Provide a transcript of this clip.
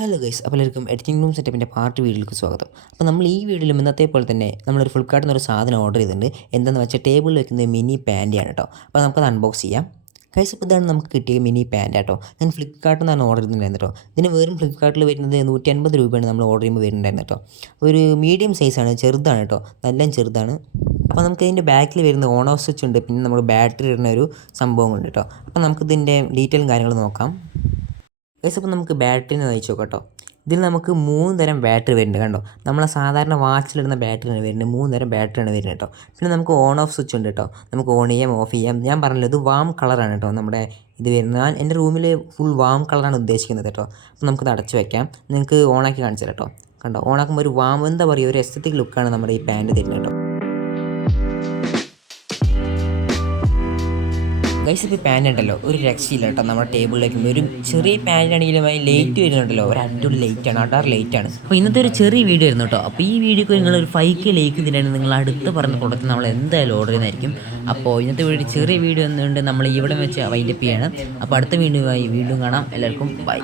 Hello guys, അപ്പോൾ എല്ലാവർക്കും editing room സെറ്റപ്പിൻ്റെ part വീഡിയോയിലേക്ക് സ്വാഗതം. അപ്പോൾ നമ്മൾ ഈ വീഡിയോയിലും ഇന്നത്തെ പോലെ തന്നെ നമ്മളൊരു ഫ്ലിപ്കാർട്ടിൽ നിന്നൊരു സാധനം ഓർഡർ ചെയ്തിട്ടുണ്ട്. എന്താണെന്ന് വെച്ചാൽ ടേബിളിൽ വെക്കുന്ന മിനി പാൻറ്റിയാണ് കേട്ടോ. അപ്പോൾ നമുക്കത് അൺബോക്സ് ചെയ്യാം. ഗൈസ്, ഇപ്പോൾ ഇതാണ് നമുക്ക് കിട്ടിയ മിനി പാൻറ്റ് കേട്ടോ. ഞാൻ ഫ്ലിപ്കാർട്ടിൽ നിന്നാണ് ഓർഡർ ചെയ്തിട്ടുണ്ടായിരുന്നു കേട്ടോ. ഇതിന് വെറും ഫ്ലിപ്കാർട്ടിൽ വരുന്നത് 150 രൂപയാണ് നമ്മൾ ഓർഡർ ചെയ്യുമ്പോൾ വരുന്നുണ്ടായിരുന്നു കേട്ടോ. ഒരു മീഡിയം സൈസാണ്, ചെറുതാണ് കേട്ടോ, നല്ല ചെറുതാണ്. അപ്പോൾ നമുക്ക് ഇതിൻ്റെ ബാക്കിൽ വരുന്ന ഓൺ ഓഫ് സ്വിച്ച് ഉണ്ട്, പിന്നെ നമ്മൾ ബാറ്ററി ഇടുന്ന ഒരു സംഭവം ഉണ്ട് കേട്ടോ. അപ്പോൾ നമുക്കിതിൻ്റെ ഡീറ്റെയിലും കാര്യങ്ങളും നോക്കാം. ഗൈസ്, അപ്പോൾ നമുക്ക് ബാറ്ററിനെ നയിച്ചു നോക്കാം കേട്ടോ. ഇതിൽ നമുക്ക് 3 തരം ബാറ്ററി വരുന്നുണ്ട് കണ്ടോ. നമ്മളെ സാധാരണ വാച്ചിലിടുന്ന ബാറ്ററിയാണ് വരുന്നത്, 3 തരം ബാറ്ററിയാണ് വരുന്നത് കേട്ടോ. പിന്നെ നമുക്ക് ഓൺ ഓഫ് സ്വിച്ച് ഉണ്ട് കേട്ടോ, നമുക്ക് ഓൺ ചെയ്യാം ഓഫ് ചെയ്യാം. ഞാൻ പറഞ്ഞല്ലോ, ഇത് വാം കളറാണ് കേട്ടോ നമ്മുടെ ഇത് വരുന്നത്. ഞാൻ എൻ്റെ റൂമിൽ ഫുൾ വാം കളറാണ് ഉദ്ദേശിക്കുന്നത് കേട്ടോ. അപ്പോൾ നമുക്കത് അടച്ചു വയ്ക്കാം. നിങ്ങൾക്ക് ഓണാക്കി കാണിച്ചു തരാം കേട്ടോ. കണ്ടോ, ഓണാക്കുമ്പോൾ ഒരു വാം, എന്താ പറയുക, ഒരു എസ്തറ്റിക് ലുക്കാണ് നമ്മുടെ ഈ പാൻറ്റ് തരുന്നത് കേട്ടോ. ഗൈസ്, ഇപ്പോൾ പാൻറ് ഉണ്ടല്ലോ, ഒരു രക്ഷയില്ല കേട്ടോ. നമ്മുടെ ടേബിളിലേക്ക് ഒരു ചെറിയ പാൻറ് ആണെങ്കിലും അതിൽ ലൈറ്റ് വരുന്നുണ്ടല്ലോ, ഒരു അടിപൊളി ലൈറ്റാണ്, അടാർ ലൈറ്റാണ്. അപ്പോൾ ഇന്നത്തെ ഒരു ചെറിയ വീഡിയോ ആയിരുന്നു കേട്ടോ. അപ്പോൾ ഈ വീഡിയോക്ക് നിങ്ങളൊരു 5K ലൈക്ക് തന്നെയാണ് നിങ്ങൾ അടുത്ത് പറഞ്ഞ പ്രൊഡക്റ്റ് നമ്മൾ എന്തായാലും ഓർഡർ ചെയ്യുന്നതായിരിക്കും. അപ്പോൾ ഇന്നത്തെ വീഡിയോ ചെറിയ വീഡിയോ എന്നുകൊണ്ട് നമ്മൾ ഇവിടെ വെച്ച് വൈൻഡപ്പ് ചെയ്യാണ്. അപ്പോൾ അടുത്ത വീഡിയോ ആയി വീണ്ടും കാണാം. എല്ലാവർക്കും ബൈ.